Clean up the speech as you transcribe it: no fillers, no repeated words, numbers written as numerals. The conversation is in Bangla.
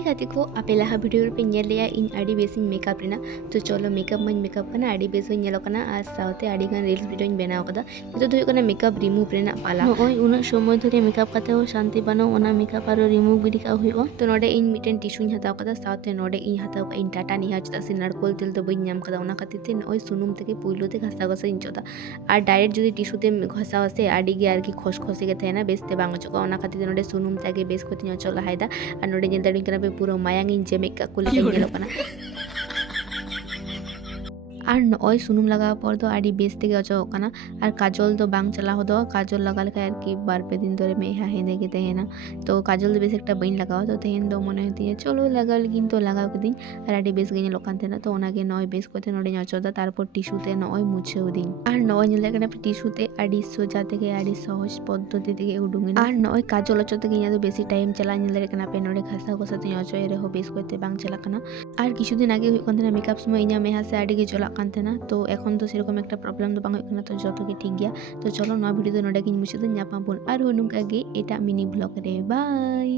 Hai gati ko ape laha video pe nyel leya in adi besin makeup rena to cholo makeup man makeup kana adi beso nyelo kana as saute adi gan reels video in benaw kada itu to kana makeup remove rena pala no oi una somoy dhore makeup kate o shanti bano ona makeup aro remove gidi ka huyo to node in miten tissue nya hataw kada saute node in hataw ka in tata ni hachta sin narkol tel to bain nyam kada ona katite oi sunum থেকে পুইলোতে ঘাসা ঘাসা ইঞ্চতা আর ডাইরেক্ট যদি টিস্যুতে ঘষা আসে আডি গিয়ে আর কি খসখসে গে থাকে না বেসতে বাঙা চোকা ওনা খাতিতে নডে সুনুম তাকে বেস করতে চলা হায়দা আর নডে যেন দাড়ি কেনা পুরো মায়াঙ্গিন জেমে কাকুলে গেল না আর ওই সুনুম লাগার পর তো আডি বেস থেকে অচক কানা আর কাজল তো বাং চালা হতো কাজল লাগালে আর কি বার पे दिन ধরে মেহা হেনে গে তেহেনা তো কাজল বেস একটা বইন লাগাও তো তেহেন তো মনে হতি চলো লাগাল কিন্তু লাগাও দিন আর আডি বেস গেনে লোকানতে না তো ওনাকে নয় বেস করতে নড়ে নচদা তারপর টিস্যুতে নয় মুছেও দিন আর নয় নিলে কেন টিস্যুতে আডি সোজা থেকে আডি সহজ পদ্ধতি থেকে উডুঙ্গিন আর নয় কাজল অচ থেকে ইয়া তো বেশি টাইম চালা নিলে কেন পে নড়ে ঘাসা ঘষাতে অচ এরে হো বেস করতে বাং চালা কানা আর কিছুদিন আগে হই কোন মেকআপ সময় ইয়া মেহা সে আডি গে চলা কানতে না তো এখন তো সেরকম একটা প্রবলেম তো বাং এখানে তো যত কি ঠিক গিয়া তো চলো নয় ভিডিওতে নডে কিন মুছে তো ᱧᱟᱯᱟᱢ ᱵᱚᱱ ᱟᱨᱦᱚᱸ ᱱᱚᱝᱠᱟ ᱜᱮ ᱮᱴᱟᱜ ᱢᱤᱱᱤ ᱵᱞᱚᱜ ᱨᱮ ᱵᱟᱭ।